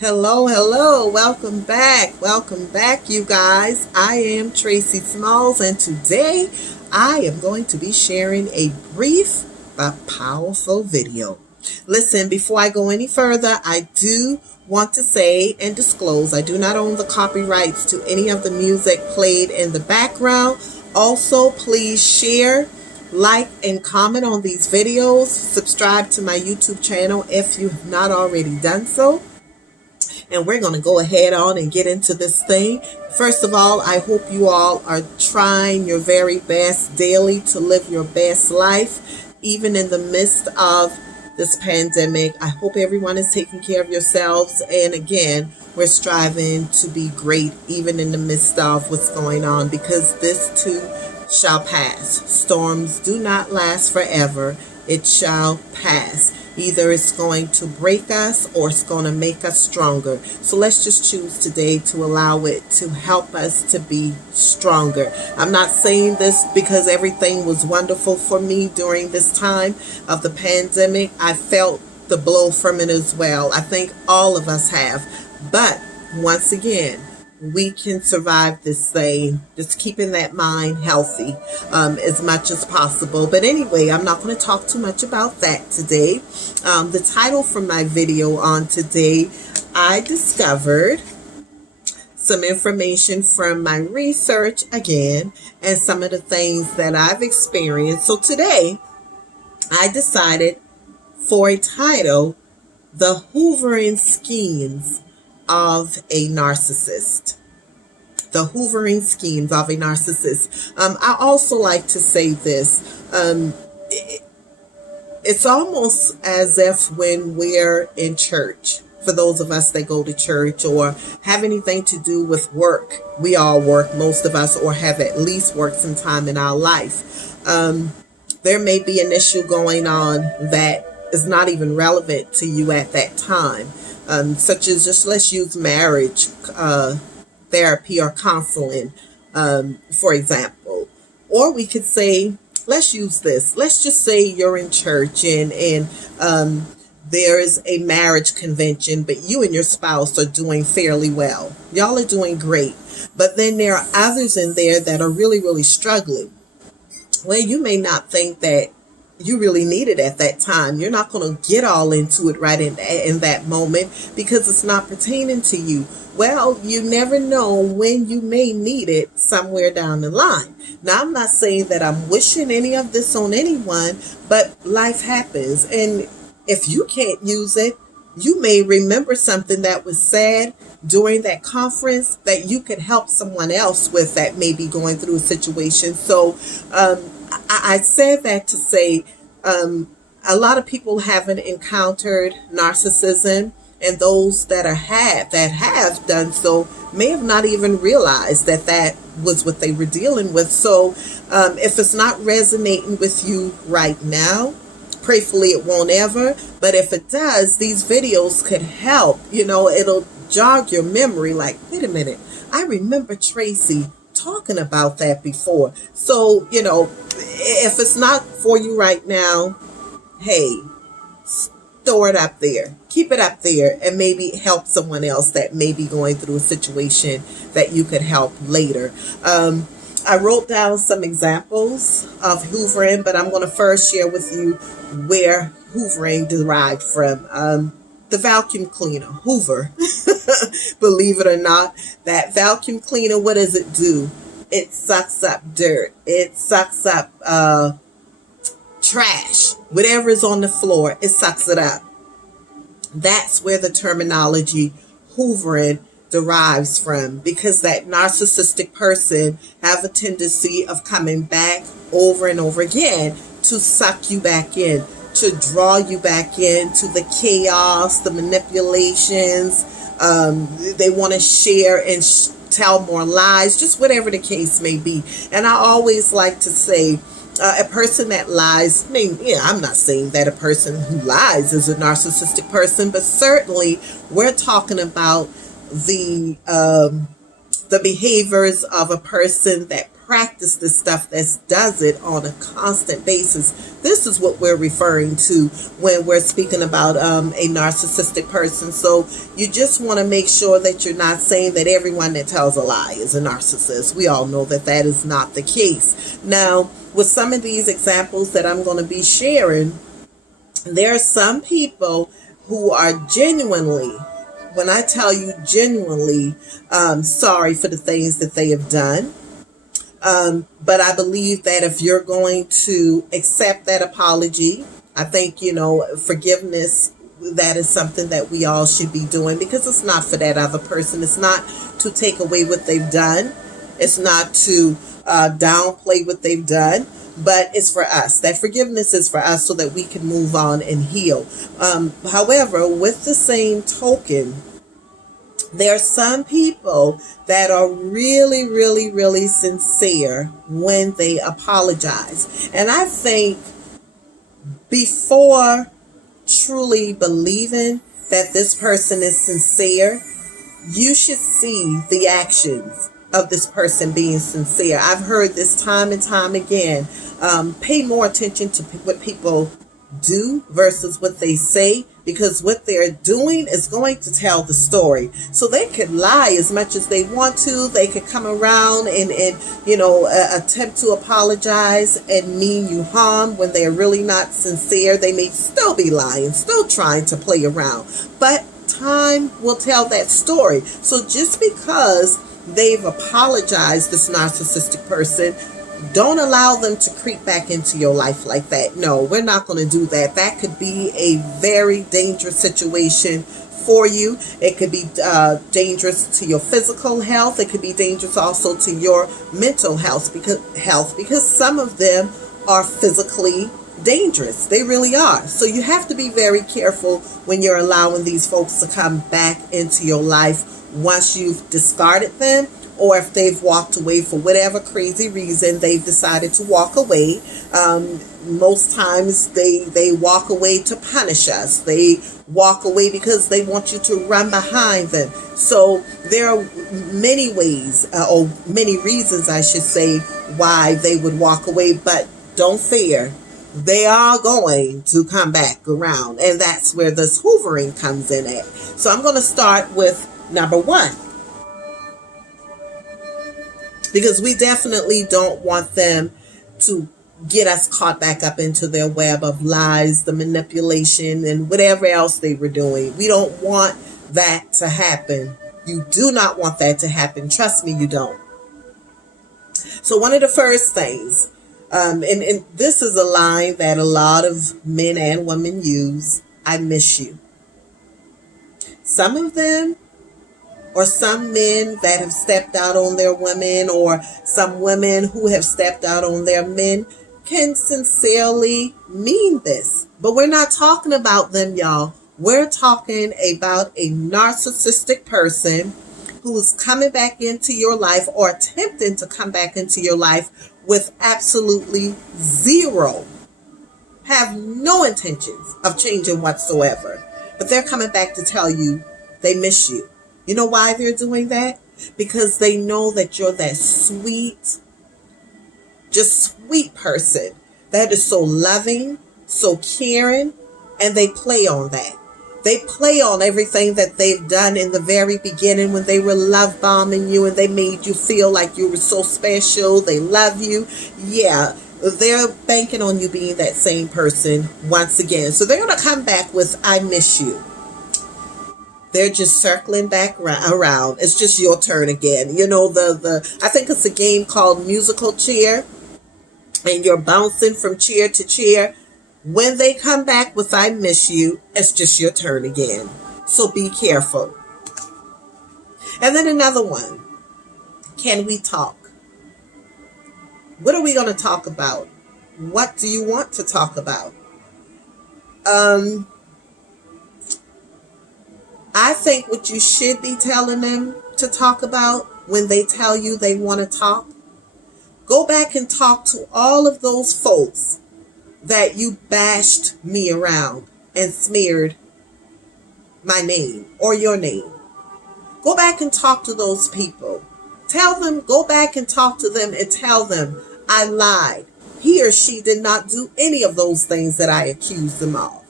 Hello, hello. Welcome back, you guys. I am Tracy Smalls, and today I am going to be sharing a brief but powerful video. Listen, before I go any further, I do want to say and disclose I do not own the copyrights to any of the music played in the background. Also, please share, like, and comment on these videos. Subscribe to my YouTube channel if you have not already done so. And we're going to go ahead on and get into this thing. First of all, I hope you all are trying your very best daily to live your best life, even in the midst of this pandemic. I hope everyone is taking care of yourselves. And again, we're striving to be great, even in the midst of what's going on, because this too shall pass. Storms do not last forever. It shall pass. Either it's going to break us or it's going to make us stronger. So let's just choose today to allow it to help us to be stronger. I'm not saying this because everything was wonderful for me during this time of the pandemic. I felt the blow from it as well. I think all of us have. But once again, we can survive this thing, just keeping that mind healthy as much as possible. But anyway, I'm not going to talk too much about that today. The title for my video on today, I discovered some information from my research again and some of the things that I've experienced. So today, I decided for a title, The Hoovering Schemes of a Narcissist. The hoovering schemes of a narcissist. I also like to say this. It's almost as if when we're in church, for those of us that go to church or have anything to do with work, we all work, most of us, or have at least worked some time in our life. There may be an issue going on that is not even relevant to you at that time. Such as, just let's use marriage therapy or counseling, for example. Or we could say, let's use this. Let's just say you're in church and there is a marriage convention, but you and your spouse are doing fairly well. Y'all are doing great. But then there are others in there that are really, really struggling. Well, you may not think that you really need it at that time. You're not going to get all into it right in that moment because it's not pertaining to you. Well, you never know when you may need it somewhere down the line. Now, I'm not saying that I'm wishing any of this on anyone, but life happens. And if you can't use it, you may remember something that was said during that conference that you could help someone else with that may be going through a situation. So I said that to say a lot of people haven't encountered narcissism, and those that have done so may have not even realized that that was what they were dealing with. So if it's not resonating with you right now, prayerfully it won't ever. But if it does, these videos could help. It'll jog your memory like, wait a minute, I remember Tracy talking about that before. So, if it's not for you right now, hey, store it up there. Keep it up there and maybe help someone else that may be going through a situation that you could help later. I wrote down some examples of hoovering, but I'm going to first share with you where hoovering derived from. The vacuum cleaner, Hoover. Believe it or not, that vacuum cleaner, what does it do? It sucks up dirt. It sucks up trash. Whatever is on the floor, it sucks it up. That's where the terminology hoovering derives from, because that narcissistic person have a tendency of coming back over and over again to suck you back in, to draw you back into the chaos, the manipulations. They want to share and tell more lies, just whatever the case may be. And I always like to say, a person that lies, I'm not saying that a person who lies is a narcissistic person, but certainly we're talking about the behaviors of a person that practice this stuff, that does it on a constant basis. This is what we're referring to when we're speaking about a narcissistic person. So you just want to make sure that you're not saying that everyone that tells a lie is a narcissist. We all know that that is not the case. Now, with some of these examples that I'm going to be sharing, there are some people who are genuinely, when I tell you genuinely, sorry for the things that they have done. But I believe that if you're going to accept that apology, I think, forgiveness, that is something that we all should be doing, because it's not for that other person. It's not to take away what they've done. It's not to downplay what they've done, but it's for us. That forgiveness is for us so that we can move on and heal. However, with the same token, there are some people that are really, really, really sincere when they apologize. And I think before truly believing that this person is sincere, you should see the actions of this person being sincere. I've heard this time and time again. Pay more attention to what people do versus what they say, because what they're doing is going to tell the story. So they could lie as much as they want to. They could come around and attempt to apologize and mean you harm when they're really not sincere. They may still be lying, still trying to play around, but time will tell that story. So just because they've apologized, this narcissistic person, don't allow them to creep back into your life like that. No, we're not going to do that. That could be a very dangerous situation for you. It could be dangerous to your physical health. It could be dangerous also to your mental health, because some of them are physically dangerous. They really are. So you have to be very careful when you're allowing these folks to come back into your life once you've discarded them, or if they've walked away for whatever crazy reason. They've decided to walk away. Most times they walk away to punish us. They walk away because they want you to run behind them. So there are many ways, or many reasons, I should say, why they would walk away. But don't fear. They are going to come back around. And that's where this hoovering comes in at. So I'm going to start with number one, because we definitely don't want them to get us caught back up into their web of lies, the manipulation, and whatever else they were doing. We don't want that to happen. You do not want that to happen. Trust me, you don't. So one of the first things, and this is a line that a lot of men and women use: I miss you. Some of them, or some men that have stepped out on their women, or some women who have stepped out on their men, can sincerely mean this. But we're not talking about them, y'all. We're talking about a narcissistic person who's coming back into your life, or attempting to come back into your life, with absolutely zero, have no intentions of changing whatsoever. But they're coming back to tell you they miss you. You know why they're doing that? Because they know that you're that sweet, just sweet person that is so loving, so caring, and they play on that. They play on everything that they've done in the very beginning, when they were love bombing you and they made you feel like you were so special. They love you. Yeah, they're banking on you being that same person once again. So they're going to come back with, I miss you. They're just circling back around. It's just your turn again. I think it's a game called musical chair, and you're bouncing from chair to chair. When they come back with I miss you, it's just your turn again. So be careful. And then another one. Can we talk? What are we going to talk about? What do you want to talk about? I think what you should be telling them to talk about when they tell you they want to talk, go back and talk to all of those folks that you bashed me around and smeared my name or your name. Go back and talk to those people. Tell them, go back and talk to them and tell them, I lied. He or she did not do any of those things that I accused them of.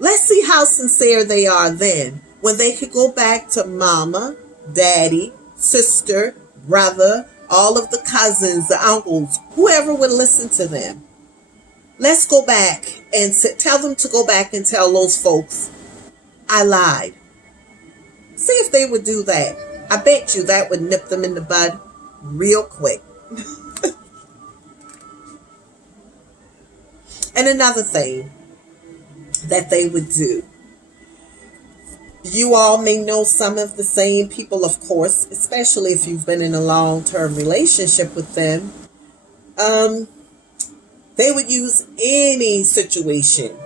Let's see how sincere they are then, when they could go back to mama, daddy, sister, brother, all of the cousins, the uncles, whoever would listen to them. Let's go back and tell them to go back and tell those folks, I lied. See if they would do that. I bet you that would nip them in the bud real quick. And another thing that they would do. You all may know some of the same people, of course, especially if you've been in a long-term relationship with them. They would use any situation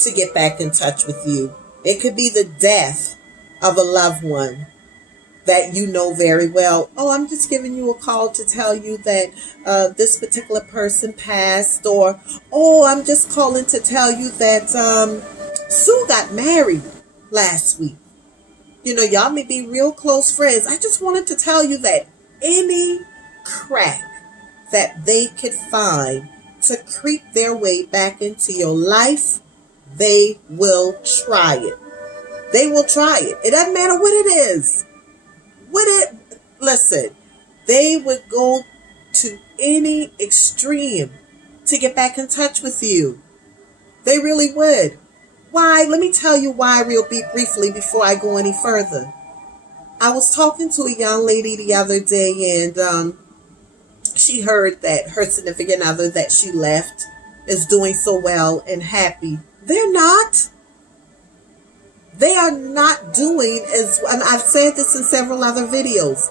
to get back in touch with you. It could be the death of a loved one that you know very well. Oh, I'm just giving you a call to tell you that this particular person passed. Or, oh, I'm just calling to tell you that Sue got married last week. You know, y'all may be real close friends. I just wanted to tell you that any crack that they could find to creep their way back into your life, they will try it. They will try it. It doesn't matter what it is. Listen, they would go to any extreme to get back in touch with you. They really would. Why? Let me tell you why real briefly before I go any further. I was talking to a young lady the other day, and she heard that her significant other that she left is doing so well and happy. They're not. They are not doing as, and I've said this in several other videos,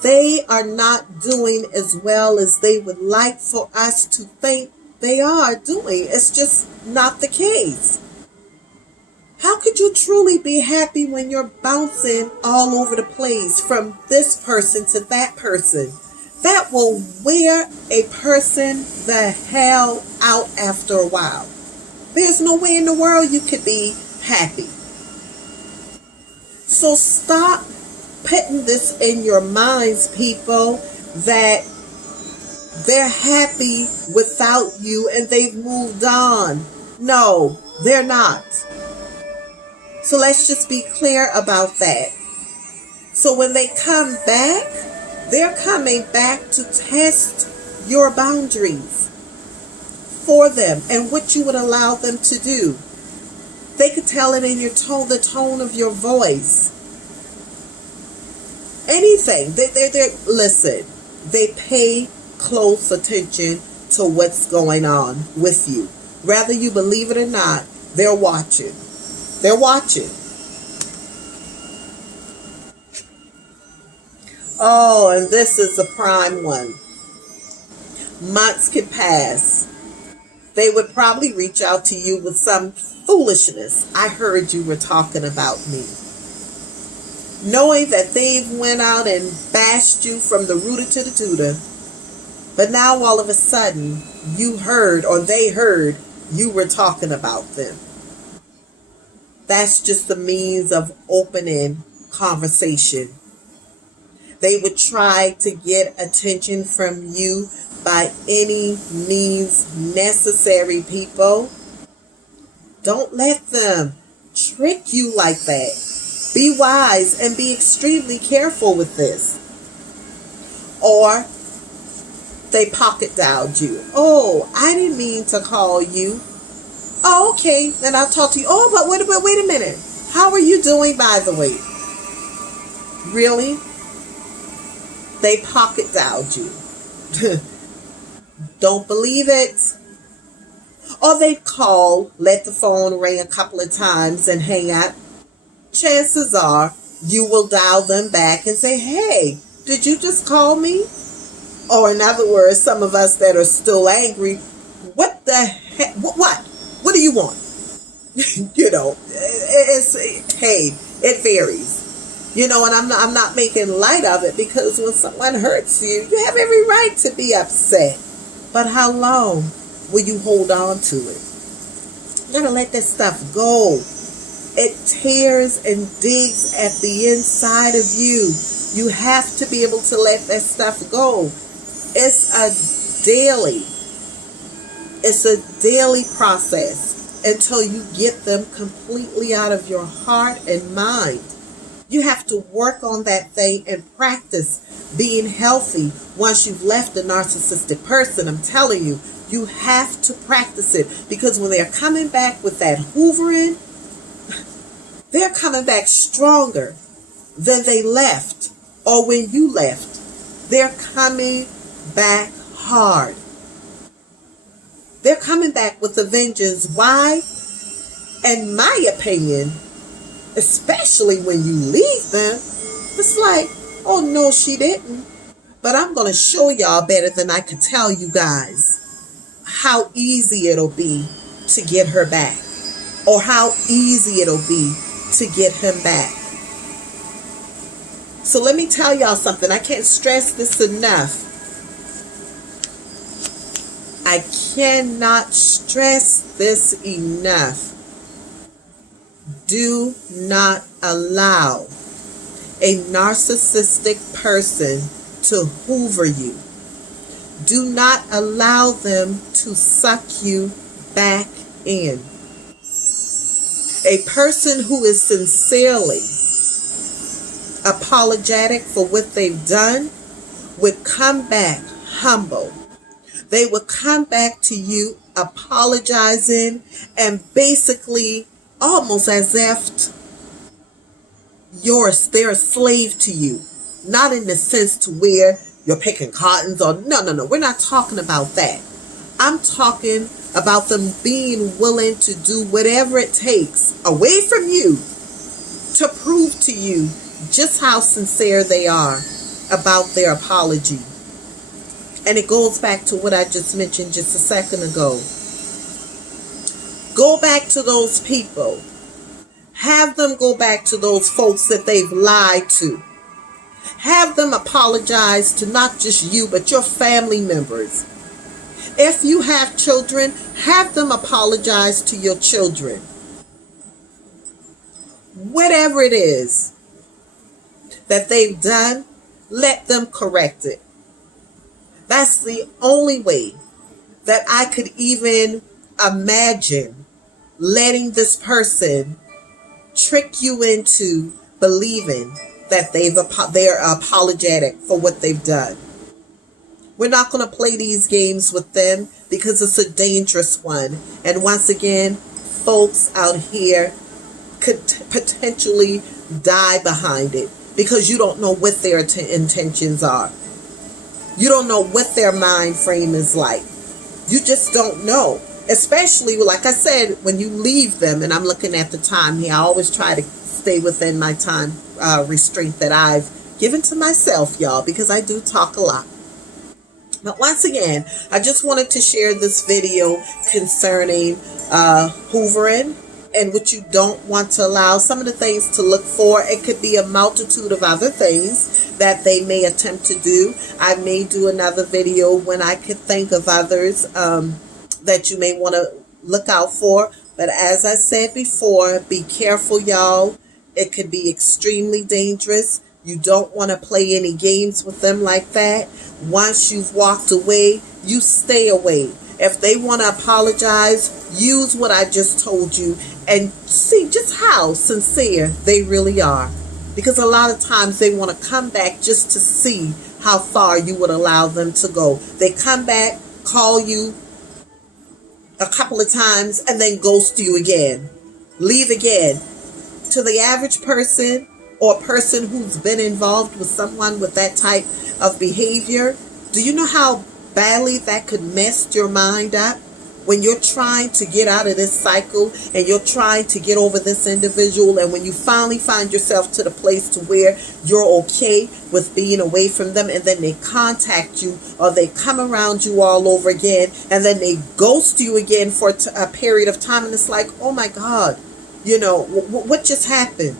they are not doing as well as they would like for us to think they are doing. It's just not the case. How could you truly be happy when you're bouncing all over the place from this person to that person? That will wear a person the hell out after a while. There's no way in the world you could be happy. So stop putting this in your minds, people, that they're happy without you and they've moved on. No, they're not. So let's just be clear about that. So when they come back, they're coming back to test your boundaries for them and what you would allow them to do. They could tell it in your tone, the tone of your voice. Anything. Listen, they pay close attention to what's going on with you. Whether you believe it or not, they're watching. They're watching. Oh, and this is a prime one. Months could pass. They would probably reach out to you with some foolishness. I heard you were talking about me. Knowing that they've went out and bashed you from the rooter to the tutor. But now all of a sudden, you heard, or they heard, you were talking about them. That's just the means of opening conversation. They would try to get attention from you by any means necessary, people. Don't let them trick you like that. Be wise and be extremely careful with this. Or they pocket dialed you. Oh, I didn't mean to call you. Oh, okay, then I'll talk to you. Oh, but wait a minute. How are you doing, by the way? Really? They pocket dialed you. Don't believe it. Or they'd call, let the phone ring a couple of times and hang up. Chances are you will dial them back and say, hey, did you just call me? Or in other words, some of us that are still angry, what the heck? What do you want? You know, it varies. You know, and I'm not making light of it, because when someone hurts you, you have every right to be upset. But how long will you hold on to it? You gotta let that stuff go. It tears and digs at the inside of you. You have to be able to let that stuff go. It's a daily process until you get them completely out of your heart and mind. You have to work on that thing and practice being healthy once you've left a narcissistic person. I'm telling you, you have to practice it, because when they're coming back with that hoovering, they're coming back stronger than they left or when you left. They're coming back hard. They're coming back with a vengeance. Why? In my opinion, especially when you leave them, it's like, oh no, she didn't. But I'm going to show y'all better than I could tell you guys how easy it'll be to get her back, or how easy it'll be to get him back. So let me tell y'all something. I can't stress this enough. I cannot stress this enough. Do not allow a narcissistic person to hoover you. Do not allow them to suck you back in. A person who is sincerely apologetic for what they've done would come back humble. They would come back to you apologizing and basically almost as if they're a slave to you. Not in the sense to where you're picking cottons or no. We're not talking about that. I'm talking about them being willing to do whatever it takes away from you to prove to you just how sincere they are about their apology. And it goes back to what I just mentioned just a second ago. Go back to those people. Have them go back to those folks that they've lied to. Have them apologize to not just you, but your family members. If you have children, have them apologize to your children. Whatever it is that they've done, let them correct it. That's the only way that I could even imagine letting this person trick you into believing that they're apologetic for what they've done. We're not going to play these games with them because it's a dangerous one. And once again, folks out here could potentially die behind it because you don't know what their intentions are. You don't know what their mind frame is like. You just don't know. Especially, like I said, when you leave them, and I'm looking at the time here, I always try to stay within my time restraint that I've given to myself, y'all, because I do talk a lot. But once again, I just wanted to share this video concerning hoovering and what you don't want to allow. Some of the things to look for. It could be a multitude of other things that they may attempt to do. I may do another video when I could think of others that you may want to look out for. But as I said before, be careful, y'all. It could be extremely dangerous. You don't want to play any games with them like that. Once you've walked away, you stay away. If they want to apologize, use what I just told you and see just how sincere they really are. Because a lot of times they want to come back just to see how far you would allow them to go. They come back, call you a couple of times, and then ghost you again. Leave again. To the average person or person who's been involved with someone with that type of behavior, do you know how badly that could mess your mind up? When you're trying to get out of this cycle and you're trying to get over this individual, and when you finally find yourself to the place to where you're okay with being away from them, and then they contact you or they come around you all over again, and then they ghost you again for a period of time, and it's like, oh my God, you know, what just happened?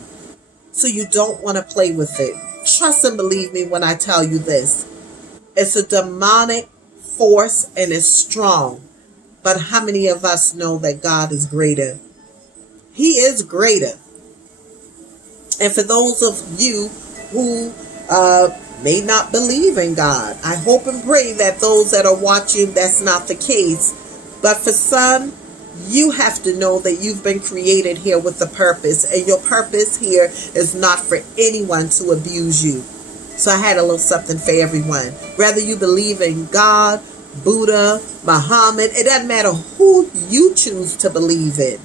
So you don't want to play with it. Trust and believe me when I tell you this. It's a demonic force and it's strong. But how many of us know that God is greater? He is greater. And for those of you who may not believe in God. I hope and pray that those that are watching, that's not the case. But for some, you have to know that you've been created here with a purpose, and your purpose here is not for anyone to abuse you. So I had a little something for everyone. Whether you believe in God, Buddha, Muhammad, it doesn't matter who you choose to believe in.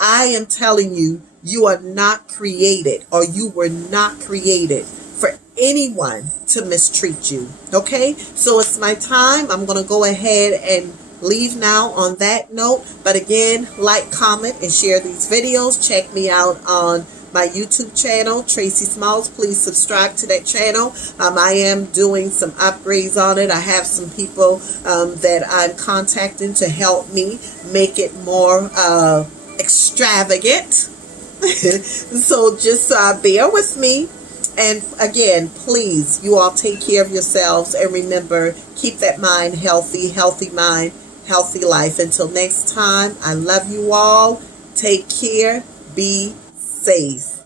I am telling you, you are not created, or you were not created for anyone to mistreat you. Okay? So it's my time. I'm going to go ahead and leave now on that note. But again, like, comment, and share these videos. Check me out on my YouTube channel, Tracy Smalls. Please subscribe to that channel. I am doing some upgrades on it. I have some people that I'm contacting to help me make it more extravagant. So just bear with me. And again, please, you all take care of yourselves, and remember, keep that mind healthy. Healthy mind, healthy life. Until next time, I love you all. Take care. Be safe.